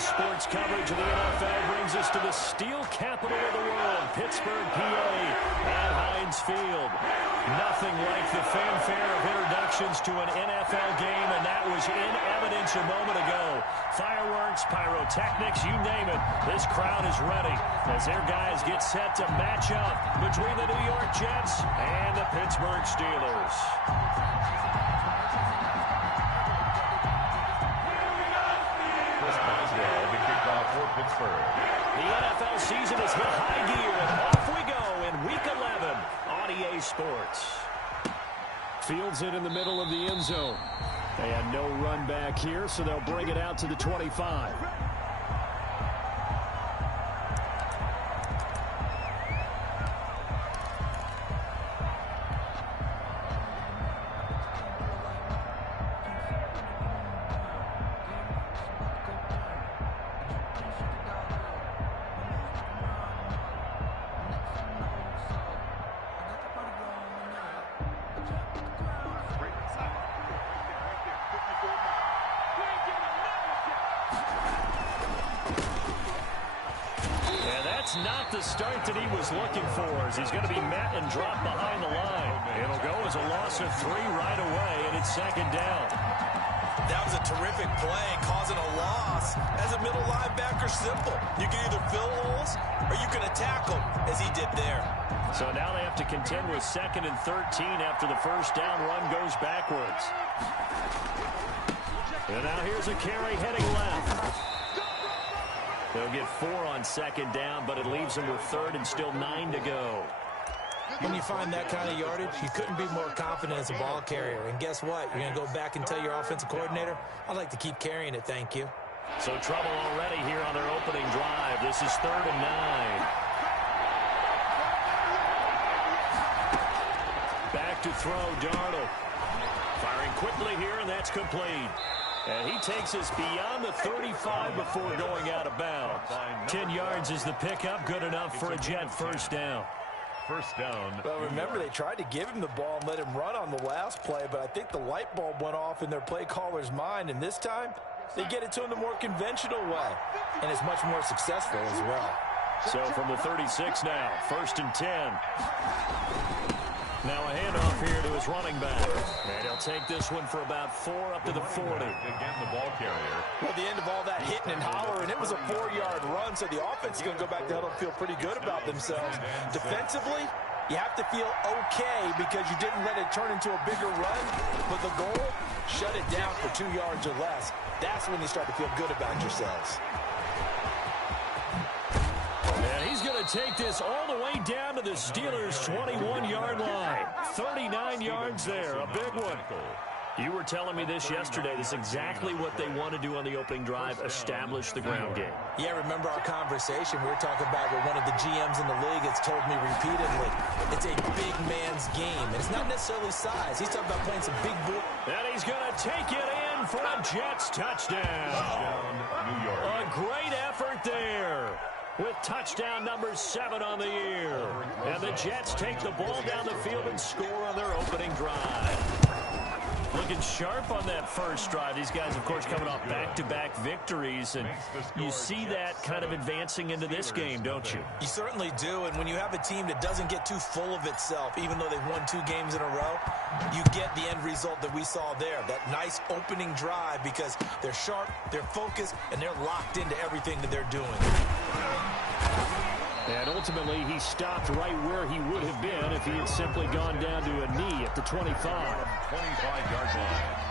Sports coverage of the NFL brings us to the steel capital of the world, Pittsburgh, PA, at Heinz Field. Nothing like the fanfare of introductions to an NFL game, and that was in evidence a moment ago. Fireworks, pyrotechnics, you name it. This crowd is ready as their guys get set to match up between the New York Jets and the Pittsburgh Steelers. For Pittsburgh. The NFL season is hit high gear, and off we go in Week 11 on EA Sports. Fields it in the middle of the end zone. They had no run back here, so they'll bring it out to the 25. Not the start that he was looking for, as he's going to be met and dropped behind the line. It'll go as a loss of 3 right away, and it's second down. That was a terrific play, causing a loss. As a middle linebacker, simple. You can either fill holes or you can attack them, as he did there. So now they have to contend with 2nd and 13 after the first down run goes backwards. And now here's a carry heading left. They'll get 4 on 2nd down, but it leaves them with 3rd and still 9 to go. When you find that kind of yardage, you couldn't be more confident as a ball carrier. And guess what? You're going to go back and tell your offensive coordinator, I'd like to keep carrying it, thank you. So trouble already here on their opening drive. This is 3rd and 9. Back to throw, Darnold. Firing quickly here, and that's complete. And he takes us beyond the 35 before going out of bounds. 10 yards is the pickup, good enough for a Jet first down. First down. Well, remember, they tried to give him the ball and let him run on the last play, but I think the light bulb went off in their play caller's mind, and this time they get it to him the more conventional way, and it's much more successful as well. So from the 36 now, 1st and 10. Now a handoff here to his running back. And he'll take this one for about 4 up to the 40. Again, the ball carrier. Well, the end of all that hitting and hollering, it was a 4-yard run, so the offense is going to go back to huddle and feel pretty good about themselves. Defensively, you have to feel okay because you didn't let it turn into a bigger run, but the goal, shut it down for 2 yards or less. That's when you start to feel good about yourselves. And he's going to take this all the way down to the Steelers' 21-yard line. 39 yards there, a big one. You were telling me this yesterday. This is exactly what they want to do on the opening drive, establish the ground game. Yeah, remember our conversation? We were talking about what one of the GMs in the league has told me repeatedly. It's a big man's game. And it's not necessarily size. He's talking about playing some big boy. And he's going to take it in for a Jets touchdown. Touchdown, New York. A great effort there, with touchdown number 7 on the year. And the Jets take the ball down the field and score on their opening drive. Looking sharp on that first drive. These guys, of course, coming off back-to-back victories, and you see that kind of advancing into this game, don't you? You certainly do, and when you have a team that doesn't get too full of itself, even though they've won 2 games in a row, you get the end result that we saw there, that nice opening drive, because they're sharp, they're focused, and they're locked into everything that they're doing. And ultimately, he stopped right where he would have been if he had simply gone down to a knee at the 25. 25-yard line.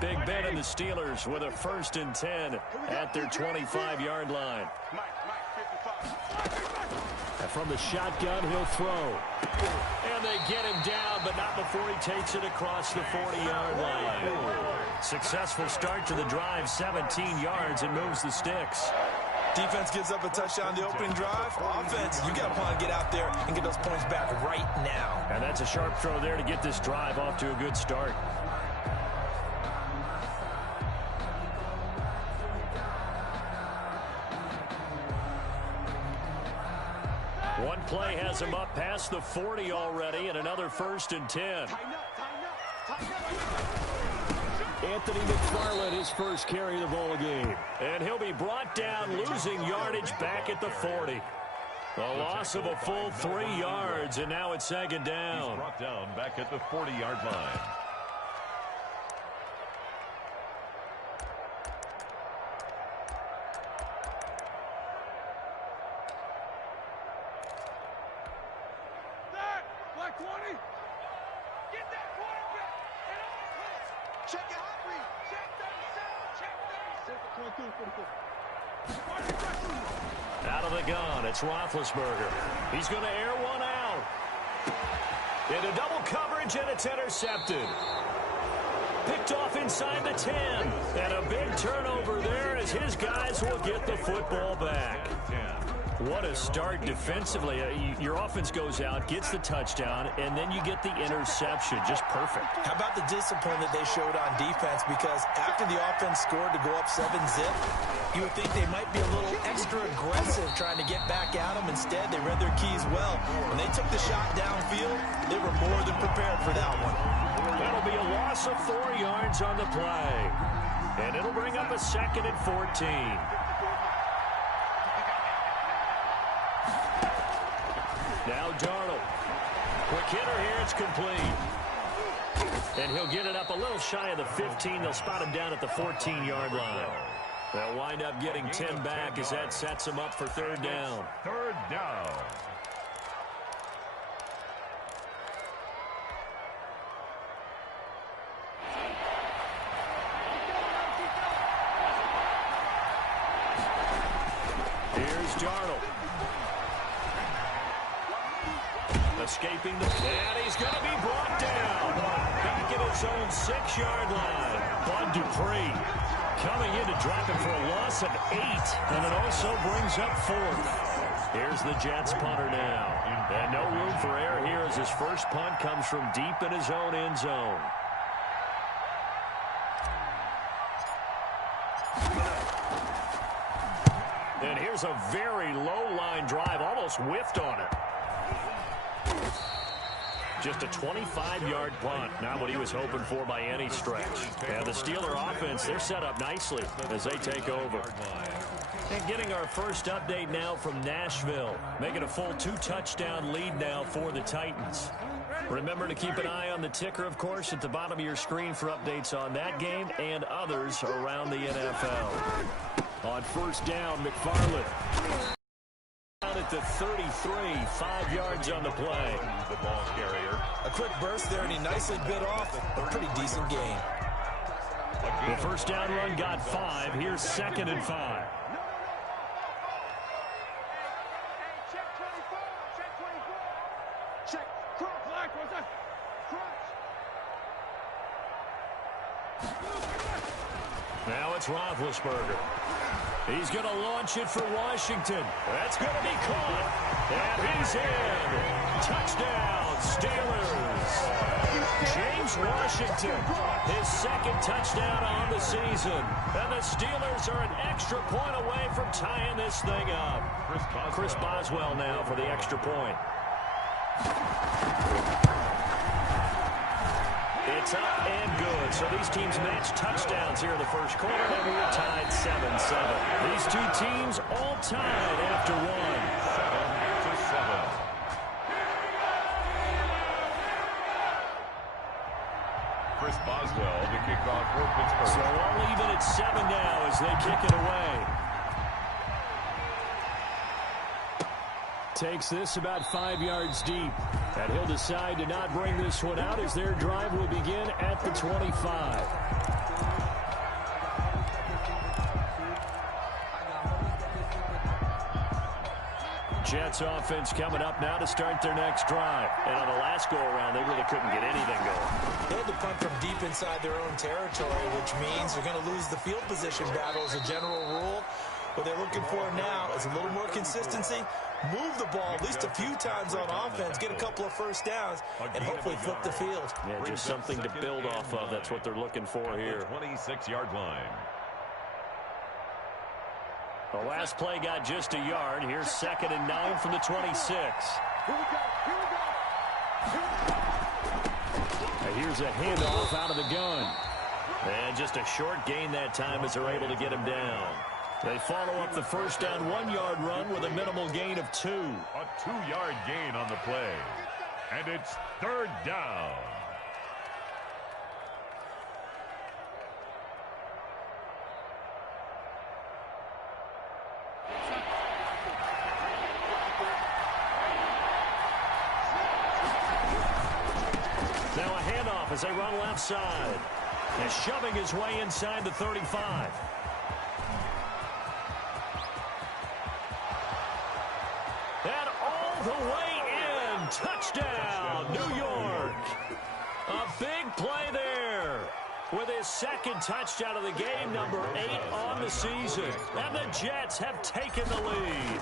Big Ben and the Steelers with a 1st and 10 at their 25-yard line. And from the shotgun, he'll throw. And they get him down, but not before he takes it across the 40-yard line. Successful start to the drive, 17 yards, and moves the sticks. Defense gives up a touchdown the opening drive. Offense, you got to want to get out there and get those points back right now. And that's a sharp throw there to get this drive off to a good start. One play has him up past the 40 already, and another 1st and 10. Anthony McFarland, his first carry of the ball game. And he'll be brought down, losing yardage back at the 40. A loss of a full 3 yards, and now it's 2nd down. He's brought down back at the 40-yard line. Out of the gun, it's Roethlisberger. He's going to air one out. Into double coverage, and it's intercepted. Picked off inside the 10. And a big turnover there as his guys will get the football back. What a start defensively. Your offense goes out, gets the touchdown, and then you get the interception. Just perfect. How about the discipline that they showed on defense? Because after the offense scored to go up 7-zip, you would think they might be a little extra aggressive trying to get back at them. Instead, they read their keys well. When they took the shot downfield, they were more than prepared for that one. That'll be a loss of 4 yards on the play. And it'll bring up a 2nd and 14. Now Darnold. Quick hitter here. It's complete. And he'll get it up a little shy of the 15. They'll spot him down at the 14-yard line. They'll wind up getting 10 back as that sets him up for 3rd down. 3rd down. Here's Darnold. Escaping the and he's going to be brought down back at his own 6-yard line. Bud Dupree coming in to drop him for a loss of 8, and it also brings up 4th. Here's the Jets punter now, and no room for error here as his first punt comes from deep in his own end zone. And here's a very low line drive, almost whiffed on it. Just a 25-yard punt, not what he was hoping for by any stretch. And the Steeler offense, they're set up nicely as they take over. And getting our first update now from Nashville, making a full 2-touchdown lead now for the Titans. Remember to keep an eye on the ticker, of course, at the bottom of your screen for updates on that game and others around the NFL. On 1st down, McFarland. At the 33, 5 yards on the play. The ball carrier. A quick burst there, and he nicely bit off a pretty decent gain. The 1st down run got 5. Here's 2nd and 5. Now it's Roethlisberger. He's going to launch it for Washington. That's going to be caught. And he's in. Touchdown, Steelers. James Washington, his 2nd touchdown on the season. And the Steelers are an extra point away from tying this thing up. Chris Boswell now for the extra point. It's up and good. So these teams match touchdowns here in the first quarter, and we're tied 7-7. These two teams all tied after 1. 7-7. Chris Boswell to kick off for Pittsburgh. So all even at 7 now as they kick it away. Takes this about 5 yards deep. And he'll decide to not bring this one out as their drive will begin at the 25. Jets offense coming up now to start their next drive. And on the last go-around, they really couldn't get anything going. They had to punt from deep inside their own territory, which means they're going to lose the field position battle as a general rule. What they're looking for now is a little more consistency, move the ball at least a few times on offense, get a couple of 1st downs, and hopefully flip the field. Yeah, just something to build off of. That's what they're looking for here. 26-yard line. The last play got just a yard. Here's 2nd and 9 from the 26. And here's a handoff out of the gun. And just a short gain that time as they're able to get him down. They follow up the first down 1-yard run with a minimal gain of 2. A 2-yard gain on the play. And it's 3rd down. Now a handoff as they run left side. And shoving his way inside the 35. And all the way in. Touchdown, New York. A big play there. With his 2nd touchdown of the game, number 8 on the season. And the Jets have taken the lead.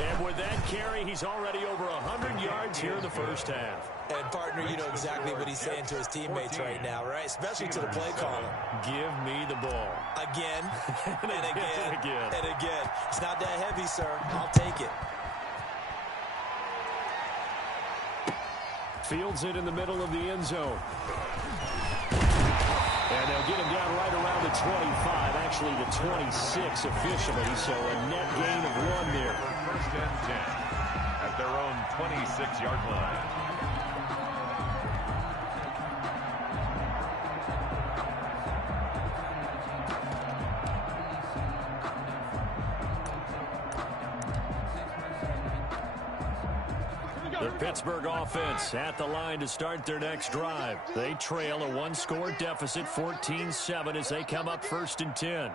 And with that carry, he's already over 100 yards here in the first half. And, partner, you know exactly what he's saying to his teammates right now, right? Especially to the play caller. Give me the ball. Again, and again, again. and again. It's not that heavy, sir. I'll take it. Fields it in the middle of the end zone. And they'll get him down right around the 25, actually the 26 officially, so a net gain of 1 there. 1st and 10 at their own 26-yard line. The Pittsburgh offense at the line to start their next drive. They trail a 1-score deficit, 14-7, as they come up 1st and 10.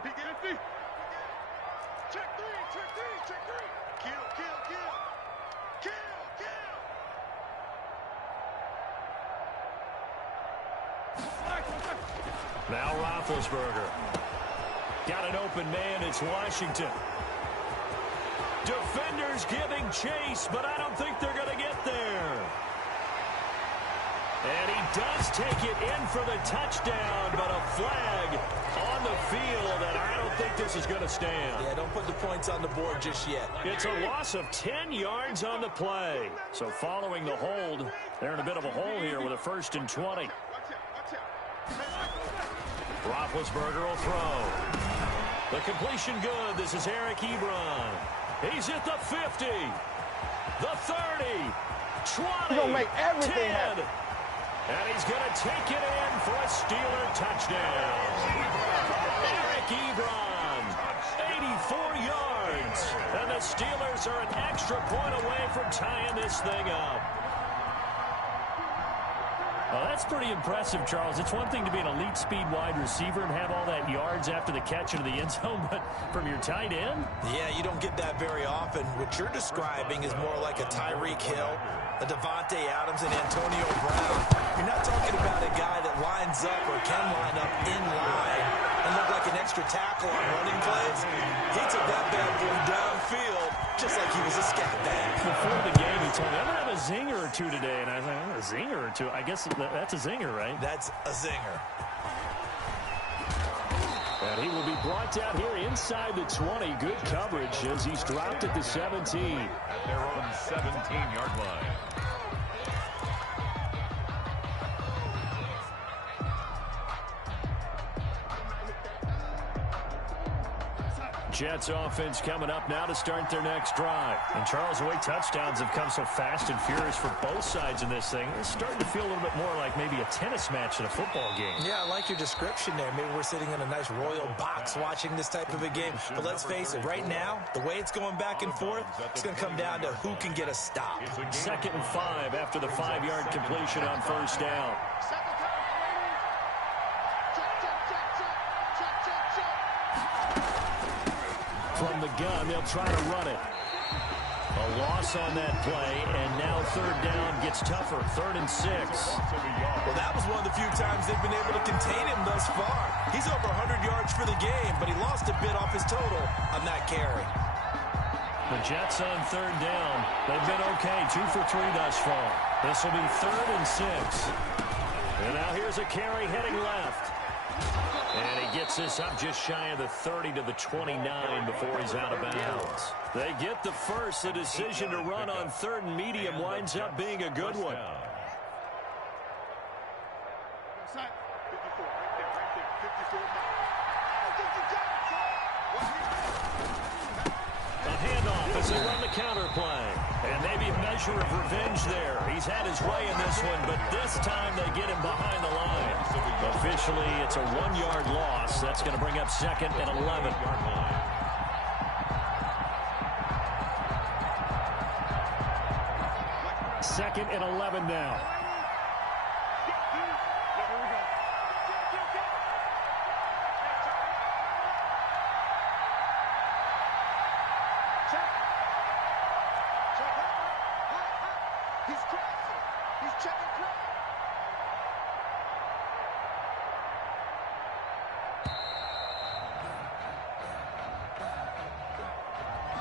Now Roethlisberger. Got an open man. It's Washington. Defenders giving chase, but I don't think they're going to get there. And he does take it in for the touchdown, but a flag on the field, and I don't think this is going to stand. Yeah, don't put the points on the board just yet. It's a loss of 10 yards on the play. So following the hold, they're in a bit of a hole here with a 1st and 20. Roethlisberger will throw. The completion good. This is Eric Ebron. He's at the 50, the 30, 20, He's gonna make everything 10. happen. And he's going to take it in for a Steeler touchdown. Eric Ebron, 84 yards. And the Steelers are an extra point away from tying this thing up. Well, that's pretty impressive, Charles. It's one thing to be an elite speed wide receiver and have all that yards after the catch into the end zone, but from your tight end? Yeah, you don't get that very often. What you're describing is more like a Tyreek Hill, a Devontae Adams, and Antonio Brown. You're not talking about a guy that lines up or can line up in line and look like an extra tackle on running plays. He took that bad boy downfield just like he was a scat back. Before the game, he told me, I'm going to have a zinger or two today. And I was like, a zinger or two? I guess that's a zinger, right? That's a zinger. And he will be brought down here inside the 20. Good coverage as he's dropped at the 17. At their own 17-yard line. Jets offense coming up now to start their next drive. And Charles, the way touchdowns have come so fast and furious for both sides in this thing, it's starting to feel a little bit more like maybe a tennis match in a football game. Yeah, I like your description there. Maybe we're sitting in a nice royal box watching this type of a game. But let's face it, right now, the way it's going back and forth, it's going to come down to who can get a stop. 2nd and 5 after the 5-yard completion on 1st down. From the gun, they'll try to run it. A loss on that play, and now 3rd down gets tougher. 3rd and 6. Well, that was one of the few times they've been able to contain him thus far. He's over 100 yards for the game, but he lost a bit off his total on that carry. The Jets on 3rd down. They've been okay, 2 for 3 thus far. This will be 3rd and 6. And now here's a carry heading left. And he He gets this up just shy of the 30 to the 29 before he's out of bounds. They get the first. The decision to run on 3rd and medium winds up being a good one. A handoff as they run the counter play. And maybe a measure of revenge there. He's had his way in this one, but this time they get him behind the line. Officially, it's a 1-yard loss. That's going to bring up 2nd and 11. 2nd and 11 now.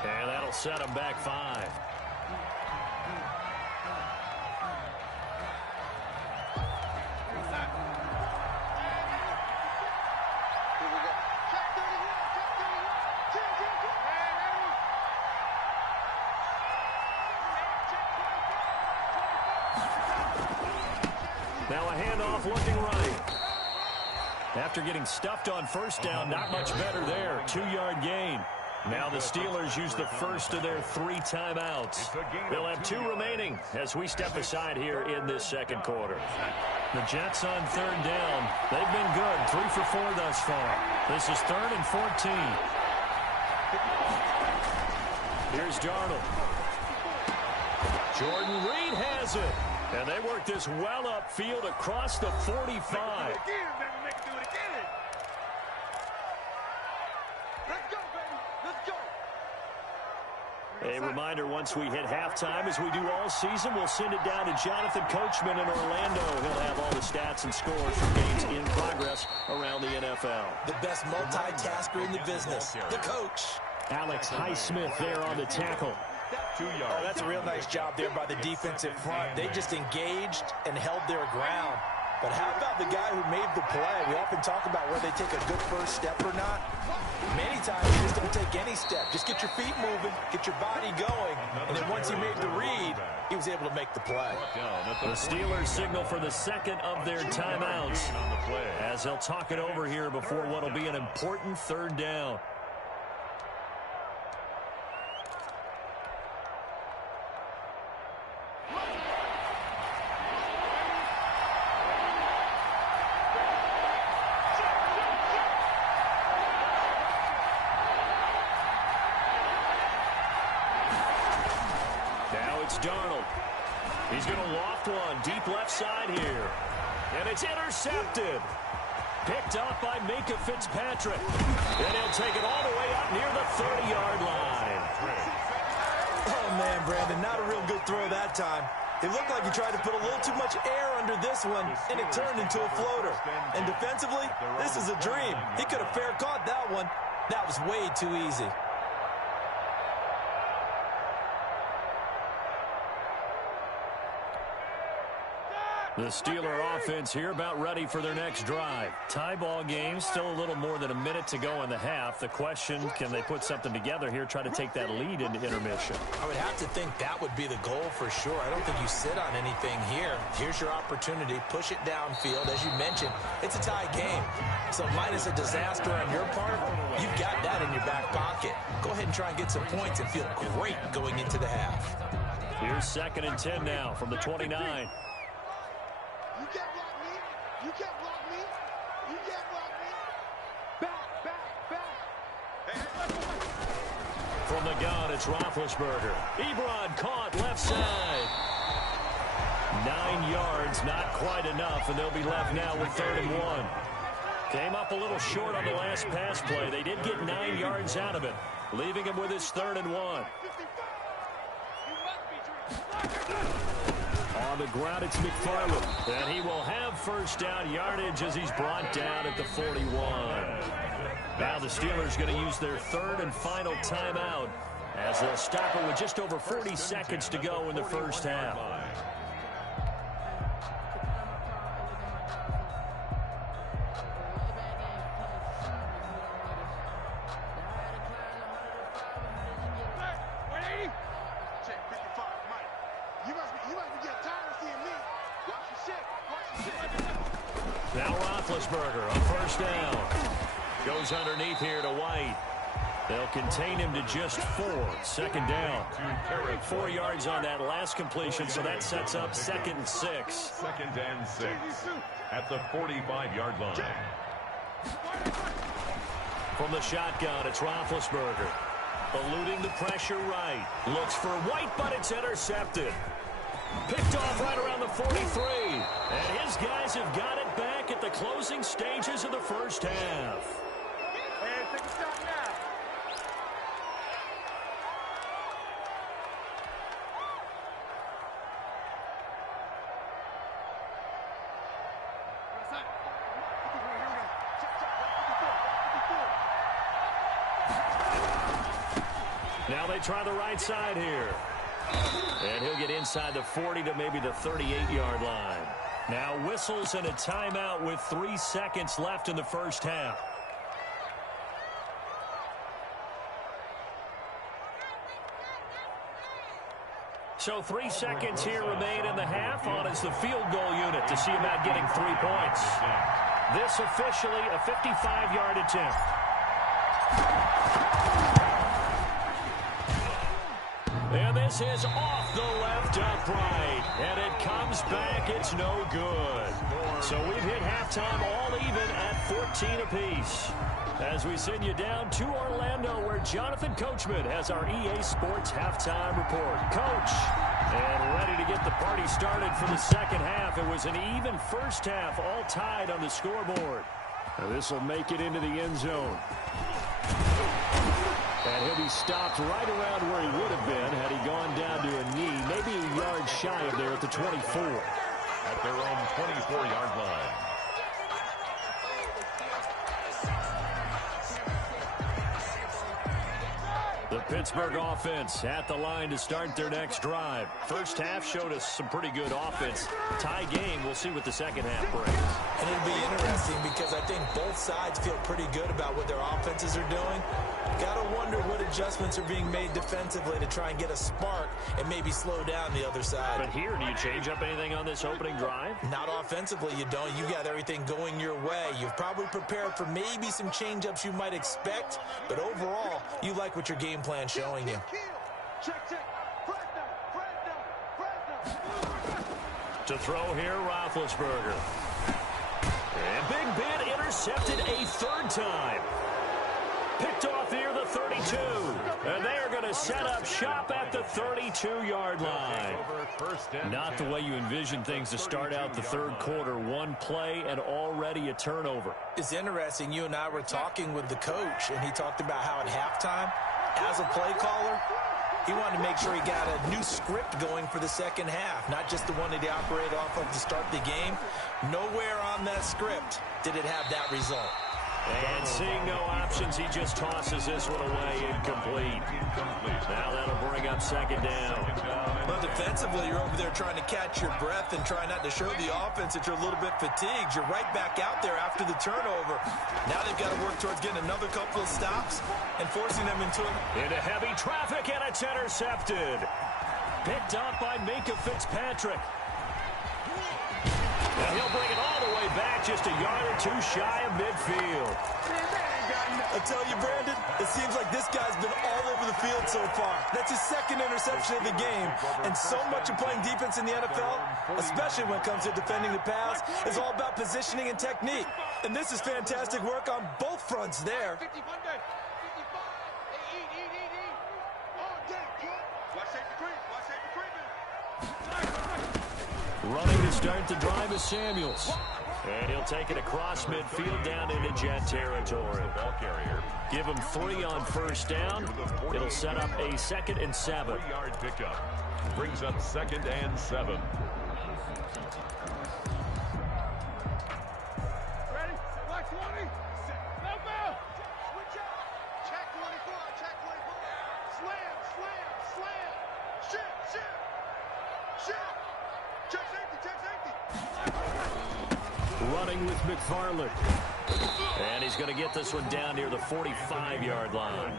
And that'll set him back 5. Now a handoff looking right. After getting stuffed on 1st down, not much better there. 2-yard gain. Now the Steelers use the first of their 3 timeouts. They'll have 2 remaining as we step aside here in this 2nd quarter. The Jets on 3rd down. They've been good. 3 for 4 thus far. This is 3rd and 14. Here's Darnold. Jordan Reed has it. And they work this well upfield across the 45. A reminder, once we hit halftime, as we do all season, we'll send it down to Jonathan Coachman in Orlando. He'll have all the stats and scores from games in progress around the NFL. The best multitasker in the business, the coach. Alex Highsmith there on the tackle. 2 yards. Oh, that's a real nice job there by the defensive front. They just engaged and held their ground. But how about the guy who made the play? We often talk about whether they take a good first step or not. Many times you just don't take any step. Just get your feet moving, get your body going, and then once he made the read, he was able to make the play. The Steelers signal for the 2nd of their timeouts as they'll talk it over here before what will be an important 3rd down. Darnold. He's going to loft one deep left side here. And it's intercepted. Picked up by Minka Fitzpatrick. And he'll take it all the way up near the 30-yard line. Oh, man, Brandon, not a real good throw that time. It looked like he tried to put a little too much air under this one, and it turned into a floater. And defensively, this is a dream. He could have fair caught that one. That was way too easy. The Steeler offense here about ready for their next drive. Tie ball game, still a little more than a minute to go in the half. The question, can they put something together here, try to take that lead into intermission? I would have to think that would be the goal for sure. I don't think you sit on anything here. Here's your opportunity. Push it downfield. As you mentioned, it's a tie game. So minus a disaster on your part, you've got that in your back pocket. Go ahead and try and get some points and feel great going into the half. Here's 2nd and 10 now from the 29. You can't block me. You can't block me. You can't block me. Back. From the gun, it's Roethlisberger. Ebron caught left side. 9 yards, not quite enough, and they'll be left now with 3rd and 1. Came up a little short on the last pass play. They did get 9 yards out of it, leaving him with his 3rd and 1. On the ground, it's McFarland. And he will have 1st down yardage as he's brought down at the 41. Now the Steelers going to use their 3rd and final timeout as they'll stop it with just over 40 seconds to go in the first half. Roethlisberger on first down. Goes underneath here to White. They'll contain him to just 4. Second down. 4 yards on that last completion, so that sets up 2nd and 6. 2nd and 6 at the 45-yard line. From the shotgun, it's Roethlisberger. Eluding the pressure right. Looks for White, but it's intercepted. Picked off right around the 43. And his guys have got it back at the closing stages of the first half. Hey, take a shot now. Now they try the right side here. And he'll get inside the 40 to maybe the 38-yard line. Now whistles and a timeout with 3 seconds left in the first half. So 3 seconds here remain in the half. On is the field goal unit to see about getting 3 points. This officially a 55-yard attempt. And this is off the left upright. And it comes back. It's no good. So we've hit halftime all even at 14 apiece. As we send you down to Orlando, where Jonathan Coachman has our EA Sports halftime report. Coach, and ready to get the party started for the second half. It was an even first half, all tied on the scoreboard. This will make it into the end zone. And he'll be stopped right around where he would have been had he gone down to a knee, maybe a yard shy of there at the 24. At their own 24-yard line. The Pittsburgh offense at the line to start their next drive. First half showed us some pretty good offense. Tie game. We'll see what the second half brings. And it'll be interesting because I think both sides feel pretty good about what their offenses are doing. Got to wonder what adjustments are being made defensively to try and get a spark and maybe slow down the other side. But here, do you change up anything on this opening drive? Not offensively, you don't. You got everything going your way. You've probably prepared for maybe some change-ups you might expect, but overall, you like what your game plan showing you. To throw here, Roethlisberger. And Big Ben intercepted a 3rd time. Picked off near the 32. And they are going to set up shop at the 32-yard line. Not the way you envision things to start out the third quarter. One play and already a turnover. It's interesting. You and I were talking with the coach, and he talked about how at halftime, as a play caller, he wanted to make sure he got a new script going for the second half, not just the one that he operated off of to start the game. Nowhere on that script did it have that result. And seeing no options, he just tosses this one away incomplete. Now that'll bring up second down. Well, defensively, you're over there trying to catch your breath and try not to show the offense that you're a little bit fatigued. You're right back out there after the turnover. Now they've got to work towards getting another couple of stops and forcing them into heavy traffic, and it's intercepted. Picked up by Minka Fitzpatrick. And he'll bring it all the way back, just a yard or two shy of midfield. I tell you, Brandon, it seems like this guy's been all over the field so far. That's his 2nd interception of the game. And so much of playing defense in the NFL, especially when it comes to defending the pass, is all about positioning and technique. And this is fantastic work on both fronts there. Running to start the drive is Samuels. And he'll take it across midfield down into Jet territory. Ball carrier. Give him 3 on first down. It'll set up a 2nd and 7. 4-yard pickup. Brings up 2nd and 7. Ready? Black 20. Left out. Switch out. Check 24. Check 24. Slam, slam, slam. Shit. Check safety, check safety. Running with McFarland. And he's going to get this one down near the 45-yard line.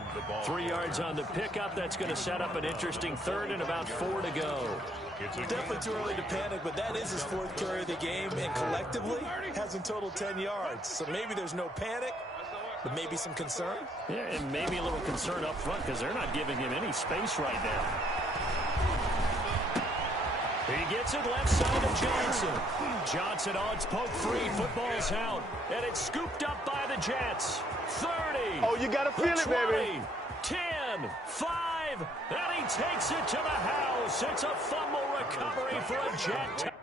3 yards on the pickup. That's going to set up an interesting third and about 4 to go. Definitely too early to panic, but that is his 4th carry of the game, and collectively has in total 10 yards. So maybe there's no panic, but maybe some concern. Yeah, and maybe a little concern up front because they're not giving him any space right now. He gets it left side of Johnson. Johnson odds poke free. Football's out. And it's scooped up by the Jets. 30. Oh, you got to feel it, 20, baby. 10, 5, and he takes it to the house. It's a fumble recovery for a Jet.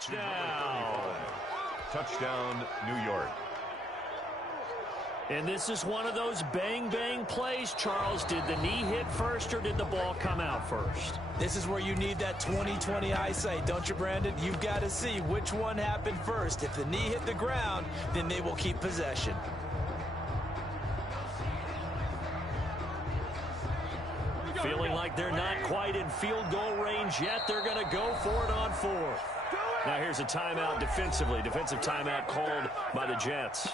Touchdown. Touchdown, New York. And this is one of those bang-bang plays, Charles. Did the knee hit first or did the ball come out first? This is where you need that 20/20 eyesight, don't you, Brandon? You've got to see which one happened first. If the knee hit the ground, then they will keep possession. Feeling like they're not quite in field goal range yet. They're going to go for it on 4th. Now here's a timeout defensively. Defensive timeout called by the Jets.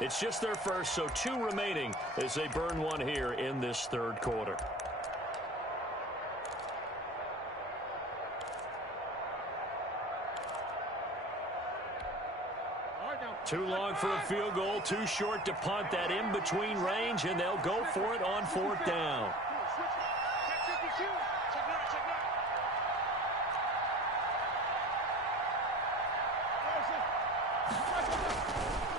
It's just their first, so 2 remaining as they burn one here in this 3rd quarter. Too long for a field goal, too short to punt. That in-between range, and they'll go for it on 4th down.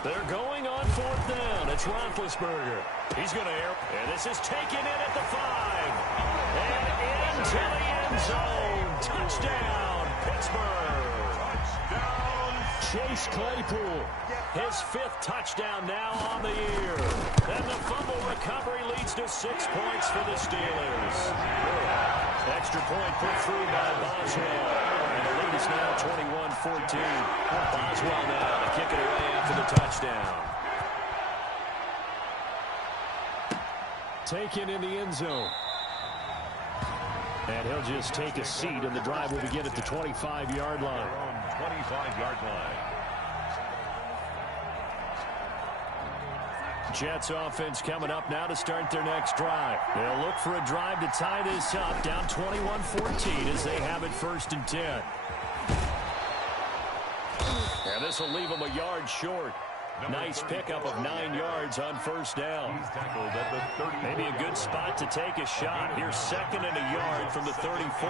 They're going on 4th down. It's Roethlisberger. He's going to air. And this is taken in at the 5. And into the end zone. Touchdown, Pittsburgh. Touchdown. Chase Claypool. His 5th touchdown now on the year. And the fumble recovery leads to 6 points for the Steelers. Extra point put through by Boswell. And the lead is now 21-14. Boswell now to kick it away after the touchdown. Taken in the end zone. And he'll just take a seat, and the drive will begin at the 25-yard line. 25-yard line. Jets offense coming up now to start their next drive. They'll look for a drive to tie this up, down 21-14 as they have it 1st and 10. And this will leave them a yard short. Nice pickup of 9 yards on 1st down. He's tackled at the 30. Maybe a good spot to take a shot. Here's 2nd and a yard from the 34.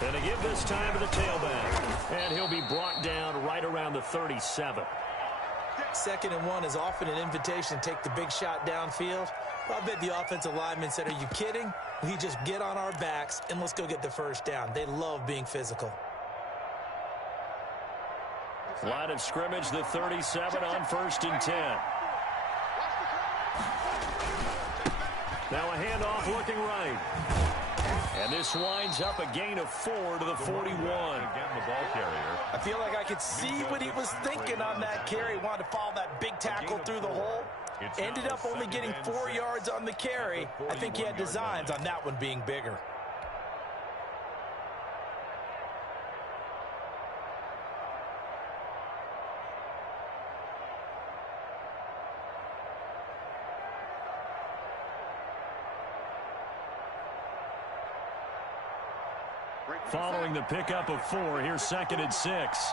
And to give this time to the tailback. And he'll be brought down right around the 37. 2nd and 1 is often an invitation to take the big shot downfield. I bet the offensive lineman said, are you kidding? We just get on our backs and let's go get the 1st down. They love being physical. Line of scrimmage, the 37 on 1st and 10. Now a handoff looking right. And this winds up a gain of 4 to the 41. Again, the ball carrier. I feel like I could see what he was thinking on that carry. Wanted to follow that big tackle through the hole. Ended up only getting 4 yards on the carry. I think he had designs on that one being bigger. Following the pickup of 4, here's 2nd and 6.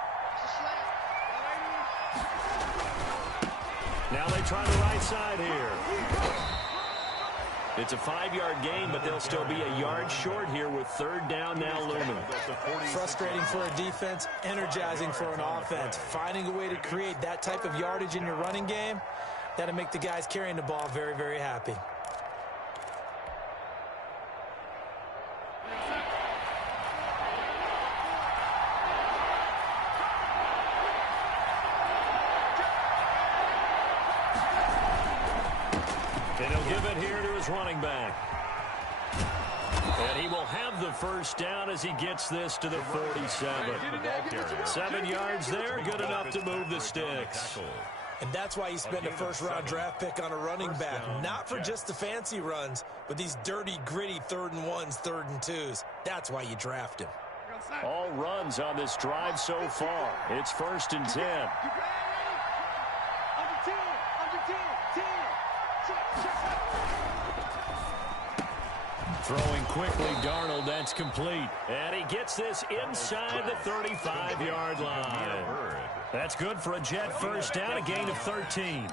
Now they try the right side here. It's a 5-yard gain, but they'll still be a yard short here with 3rd down now looming. Frustrating for a defense, energizing for an offense. Finding a way to create that type of yardage in your running game, That'll make the guys carrying the ball very, very happy. And he'll give it here to his running back. And he will have the first down as he gets this to the 47. 7 yards there, good enough to move the sticks. And that's why you spend a first-round draft pick on a running back. Not for just the fancy runs, but these dirty, gritty 3rd and 1s, 3rd and 2s. That's why you draft him. All runs on this drive so far. It's 1st and 10. Under 10, under 10, 10. Check. Throwing quickly, Darnold, that's complete. And he gets this inside the 35-yard line. That's good for a Jet first down, a gain of 13.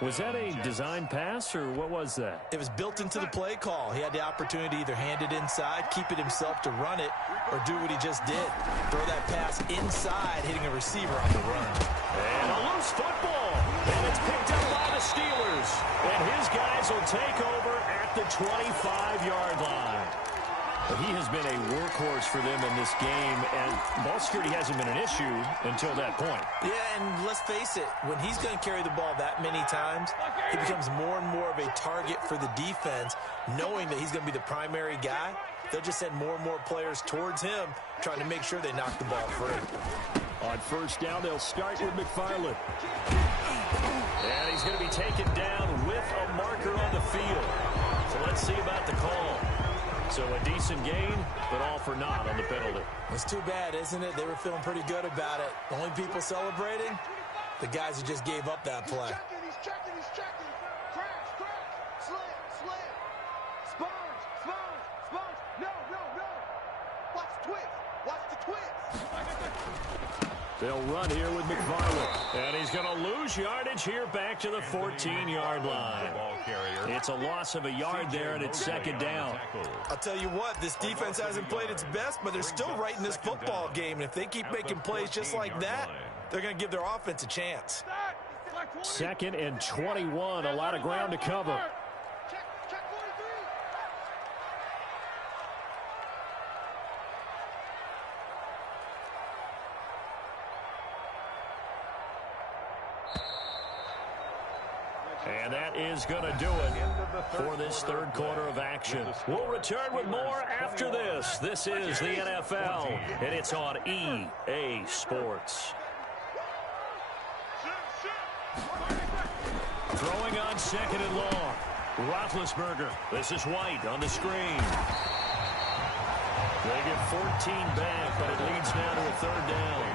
Was that a design pass, or what was that? It was built into the play call. He had the opportunity to either hand it inside, keep it himself to run it, or do what he just did. Throw that pass inside, hitting a receiver on the run. And a loose football. And it's picked up by the Steelers. And his guys will take over at the 25-yard line. He has been a workhorse for them in this game, and ball security hasn't been an issue until that point. Yeah, and let's face it, when he's going to carry the ball that many times, he becomes more and more of a target for the defense, knowing that he's going to be the primary guy. They'll just send more and more players towards him, trying to make sure they knock the ball free. On first down, they'll start with McFarland. And he's going to be taken down with a marker on the field. So let's see about the call. So a decent gain, but all for naught on the penalty. It's too bad, isn't it? They were feeling pretty good about it. The only people celebrating, the guys who just gave up that play. He's checking. Crash. Slam. Sponge. No. Watch the twist. They'll run here with McFarland. And he's going to lose yardage here back to the 14-yard line. It's a loss of a yard there, and it's 2nd down. I'll tell you what, this defense hasn't played its best, but they're still right in this football game. And if they keep making plays just like that, they're going to give their offense a chance. 2nd and 21, a lot of ground to cover. Check 43. And that is going to do it for this 3rd quarter of action. We'll return with more after this. This is the NFL, and it's on EA Sports. Throwing on 2nd and long. Roethlisberger. This is White on the screen. They get 14 back, but it leads now to a 3rd down.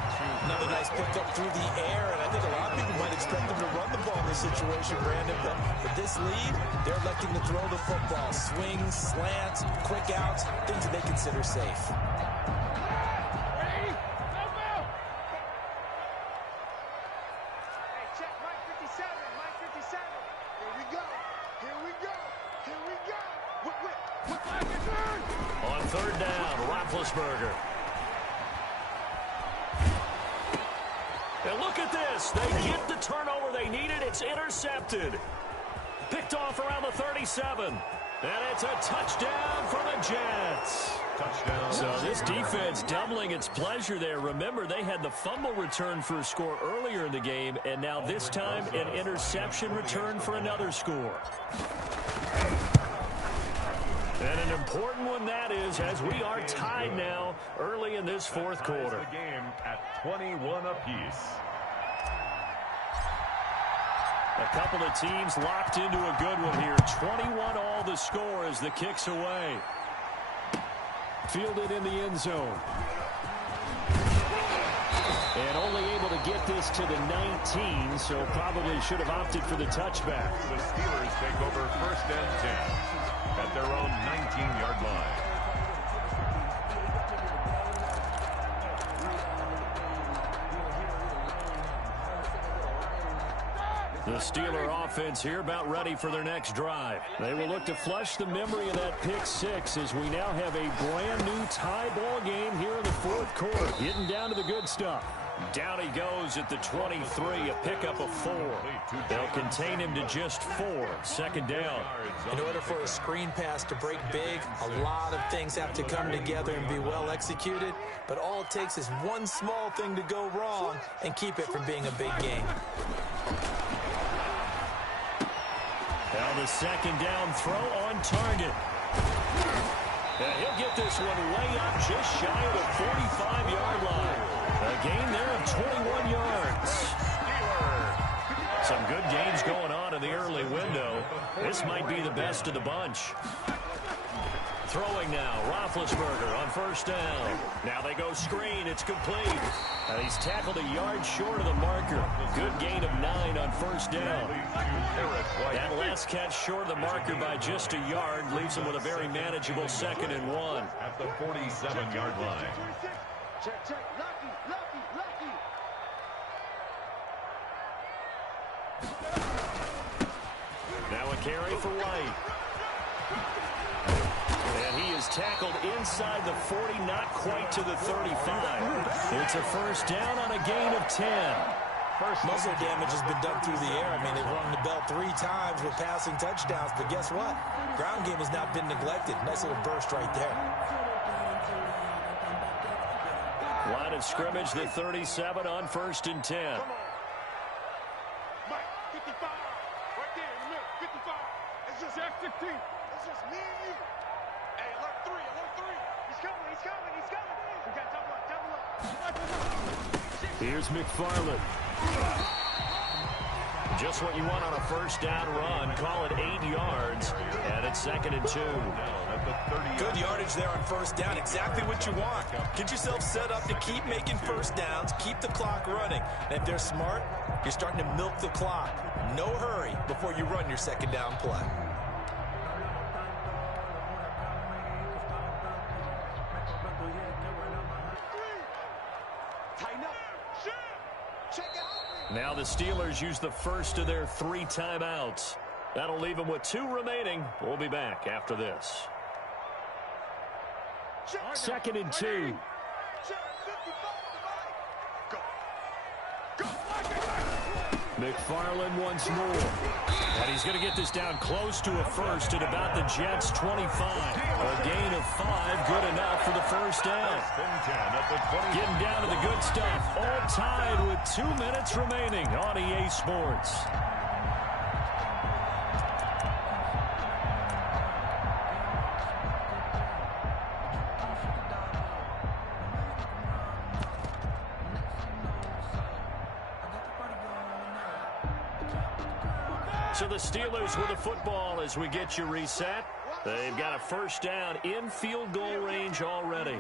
Another nice pickup through the air, and I think a lot of people might expect them to run the ball in this situation, Brandon, but with this lead, they're electing to throw the football. Swings, slants, quick outs, things that they consider safe. Ready? Hey, check Mike 57. Here we go. Whip. On 3rd down, Roethlisberger. And look at this. They get the turnover they needed. It's intercepted. Picked off around the 37. And it's a touchdown for the Jets. Touchdown. So this defense doubling its pleasure there. Remember, they had the fumble return for a score earlier in the game, and now this time an interception return for another score. And an important one that is, as we are tied now early in this 4th quarter. The game at 21 apiece. A couple of teams locked into a good one here. 21 all the score as the kick's away. Fielded in the end zone. And only able to get this to the 19, so probably should have opted for the touchback. The Steelers take over 1st and 10 at their own 19-yard line. The Steeler offense here about ready for their next drive. They will look to flush the memory of that pick 6 as we now have a brand new tie ball game here in the 4th quarter. Getting down to the good stuff. Down he goes at the 23, a pickup of 4. They'll contain him to just 4. Second down. In order for a screen pass to break big, a lot of things have to come together and be well executed. But all it takes is one small thing to go wrong and keep it from being a big game. Now the second down throw on target. And he'll get this one way up just shy of the 45-yard line. A gain there of 21 yards. Some good gains going on in the early window. This might be the best of the bunch. Throwing now, Roethlisberger on first down. Now they go screen. It's complete. And he's tackled a yard short of the marker. Good gain of 9 on first down. That last catch short of the marker by just a yard leaves him with a very manageable 2nd and 1. At the 47-yard line. Check, check. Lucky, lucky, lucky. Now a carry for White. And he is tackled inside the 40, not quite to the 35. It's a first down on a gain of 10. Muscle damage has been done through the air. I mean, they've rung the bell 3 times with passing touchdowns, but guess what? Ground game has not been neglected. Nice little burst right there. Line of scrimmage, the 37 on first and 10. Come on. Mike, 55. Right there in the middle. 55. It's just Jack 16. It's just me and you. Hey, alert 3. Alert 3. He's coming. He's coming. He's coming. We got double up. Double up. Here's McFarland. Just what you want on a first down run. Call it 8 yards. And it's 2nd and 2. Good yardage there on first down. Exactly what you want. Get yourself set up to keep making first downs. Keep the clock running. And if they're smart, you're starting to milk the clock. No hurry before you run your second down play. Now the Steelers use the first of their 3 timeouts. That'll leave them with 2 remaining. We'll be back after this. 2nd and 2. McFarland once more. And he's going to get this down close to a first at about the Jets' 25. A gain of 5, good enough for the first down. Getting down to the good stuff. All tied with 2 minutes remaining on EA Sports. So the Steelers with the football as we get you reset. They've got a first down in field goal range already.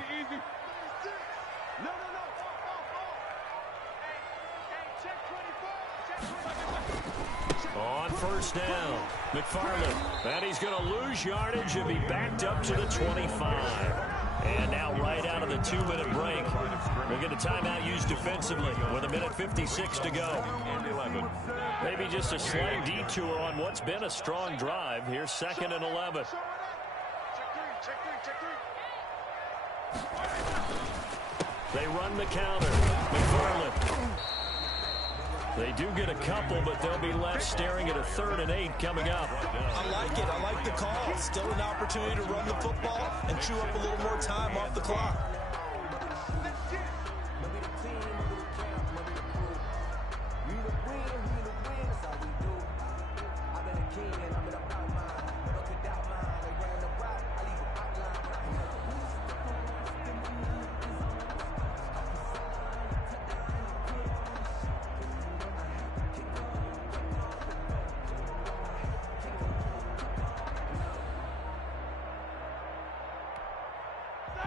On first down, McFarland. And he's going to lose yardage and be backed up to the 25. And now right out of the 2-minute break, we'll get a timeout used defensively with 1:56 to go. Maybe just a slight detour on what's been a strong drive. Here's 2nd and 11. They run the counter. McFarland. They do get a couple, but they'll be left staring at a 3rd and 8 coming up. I like it. I like the call. Still an opportunity to run the football and chew up a little more time off the clock.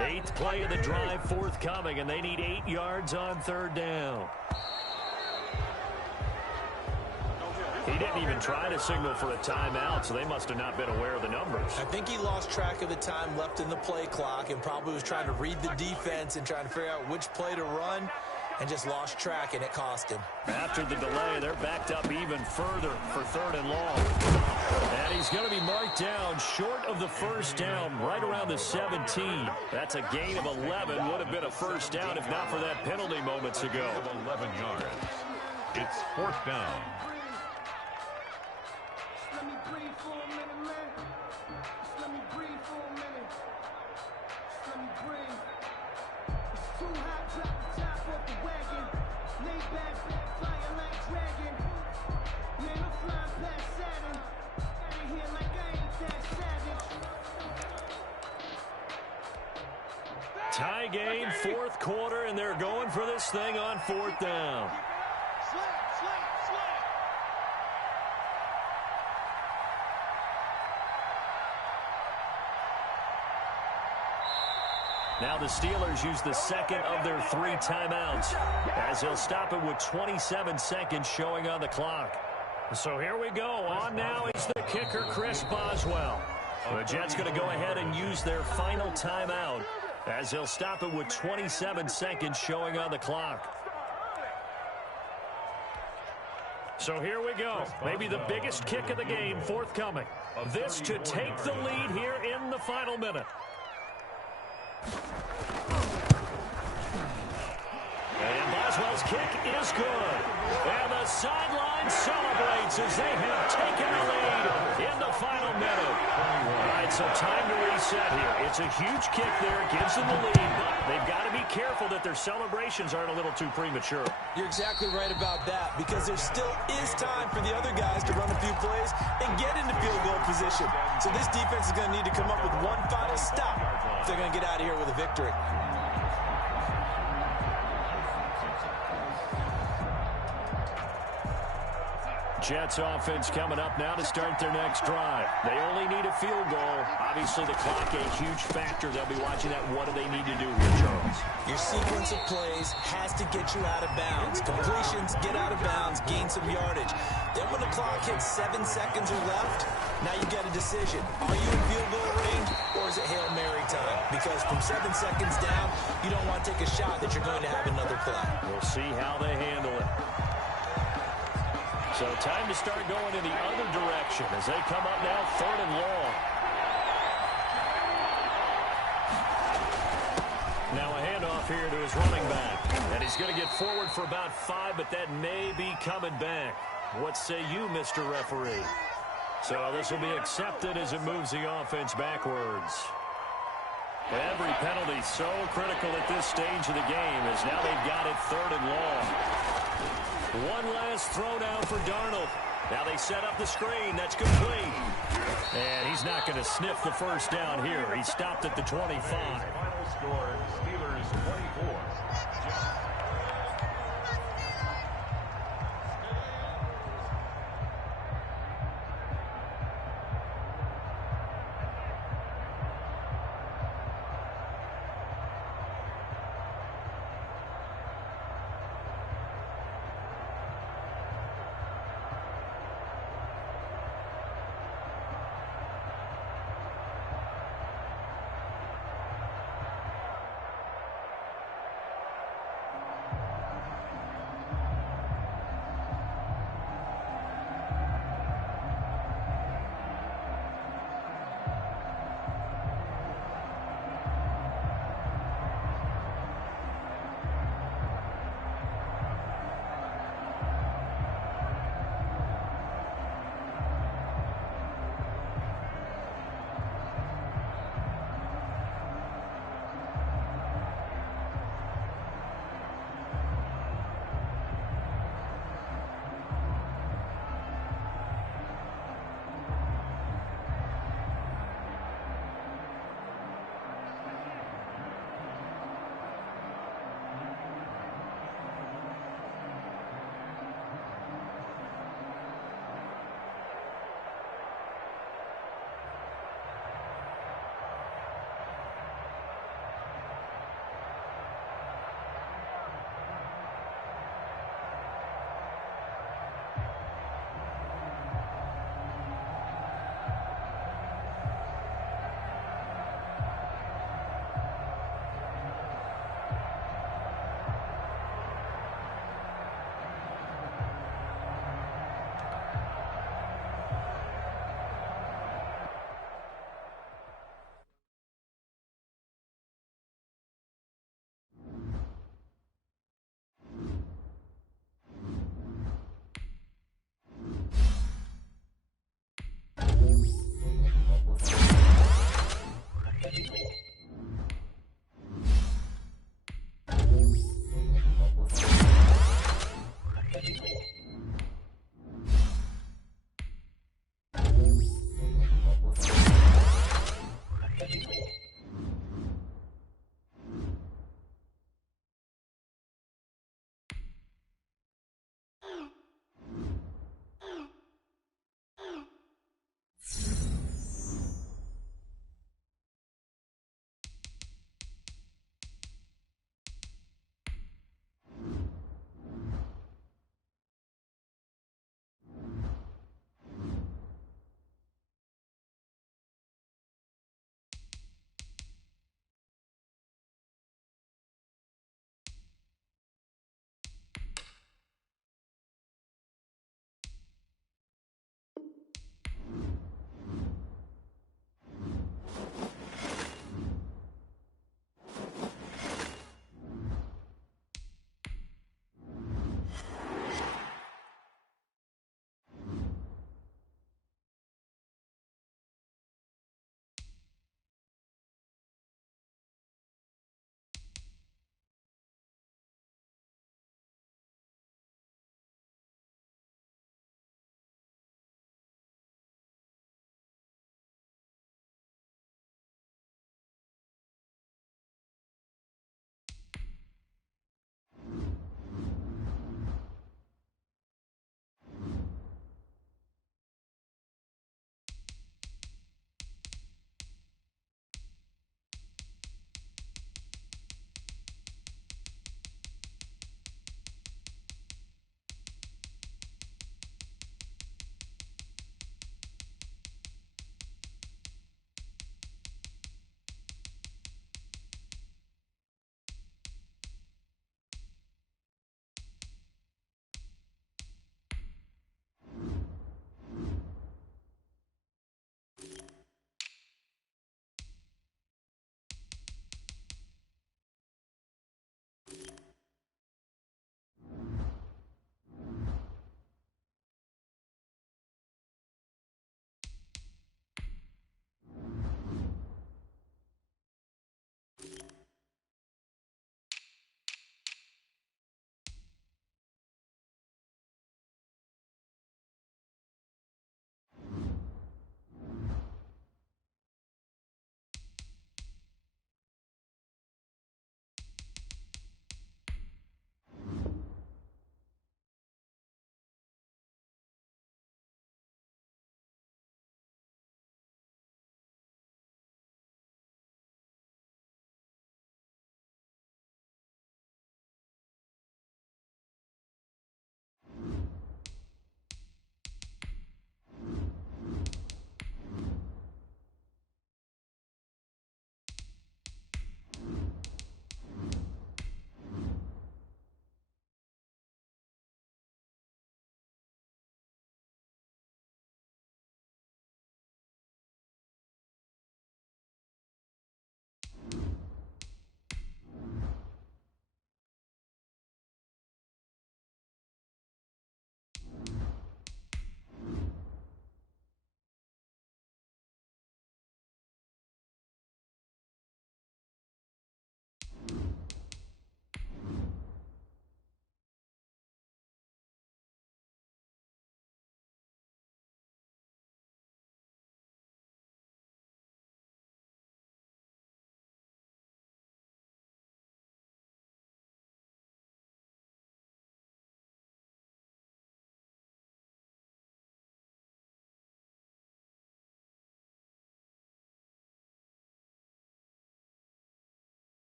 Eighth play of the drive forthcoming, and they need 8 yards on 3rd down. He didn't even try to signal for a timeout, so they must have not been aware of the numbers. I think he lost track of the time left in the play clock and probably was trying to read the defense and trying to figure out which play to run and just lost track, and it cost him. After the delay, they're backed up even further for 3rd and long. And he's going to be marked down short of the first down, right around the 17. That's a gain of 11. Would have been a first down if not for that penalty moments ago. 11 yards. It's 4th down. Let me breathe for a minute, man. Just let me breathe for a minute. Just let me breathe. It's too hot, drop the top off the wagon. Lay back, flying like dragon. Man, I'm flying past Saturn. Out of here like I ain't that savage. Tie game, 4th quarter, and they're going for this thing on 4th down. Now the Steelers use the second of their 3 timeouts as they'll stop it with 27 seconds showing on the clock. So here we go. On now is the kicker, Chris Boswell. The Jets going to go ahead and use their final timeout as they'll stop it with 27 seconds showing on the clock. So here we go. Maybe the biggest kick of the game forthcoming. This to take the lead here in the final minute. And Boswell's kick is good. And the sideline celebrates as they have taken the lead in the final minute. All right, so time to reset here. It's a huge kick there. It gives them the lead, but they've got to be careful that their celebrations aren't a little too premature. You're exactly right about that, because there still is time for the other guys to run a few plays and get into field goal position. So this defense is going to need to come up with one final stop if they're going to get out of here with a victory. Jets offense coming up now to start their next drive. They only need a field goal. Obviously, the clock a huge factor. They'll be watching that. What do they need to do here, Charles? Your sequence of plays has to get you out of bounds. Completions, get out of bounds, gain some yardage. Then when the clock hits 7 seconds or left, now you get a decision. Are you in field goal range, or is it Hail Mary time? Because from 7 seconds down, you don't want to take a shot that you're going to have another play. We'll see how they handle it. So time to start going in the other direction as they come up now 3rd and long. Now a handoff here to his running back. And he's going to get forward for about 5, but that may be coming back. What say you, Mr. Referee? So this will be accepted as it moves the offense backwards. Every penalty so critical at this stage of the game as now they've got it 3rd and long. One last throw down for Darnold. Now they set up the screen. That's complete. And he's not going to sniff the first down here. He stopped at the 25. Final score, Steelers 24.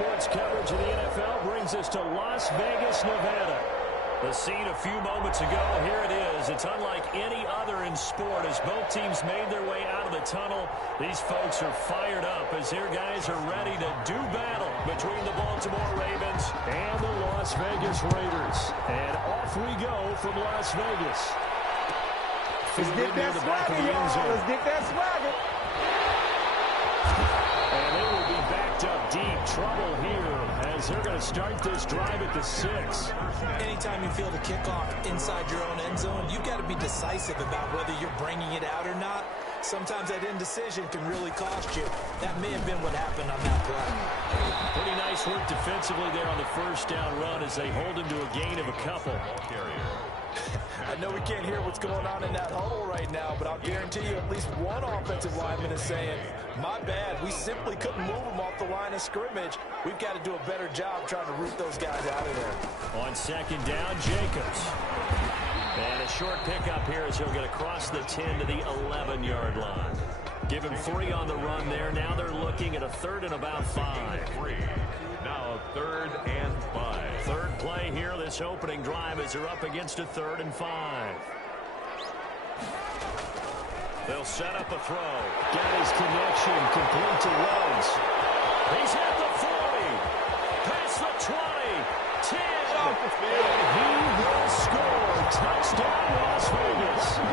sports coverage of the NFL brings us to Las Vegas, Nevada. The scene a few moments ago, here it is. It's unlike any other in sport as both teams made their way out of the tunnel. These folks are fired up as their guys are ready to do battle between the Baltimore Ravens and the Las Vegas Raiders. And off we go from Las Vegas. Let's get that swagger, y'all. Let's get that swagger. And they will be backed up deep. Trouble here as they're going to start this drive at the 6. Anytime you feel the kickoff inside your own end zone, you've got to be decisive about whether you're bringing it out or not. Sometimes that indecision can really cost you. That may have been what happened on that play. Pretty nice work defensively there on the first down run as they hold him to a gain of a couple. I know we can't hear what's going on in that huddle right now, but I'll guarantee you at least one offensive lineman is saying, my bad, we simply couldn't move them off the line of scrimmage. We've got to do a better job trying to root those guys out of there. On second down, Jacobs. And a short pickup here as he'll get across the 10 to the 11-yard line. Give him 3 on the run there. Now they're looking at a 3rd and about 5. Now 3rd and 5. Third play here, this opening drive as they're up against a 3rd and 5. They'll set up a throw. Got his connection, complete to Rhodes. He's at the 40. Past the 20. 10. And he will score. Touchdown, Las Vegas.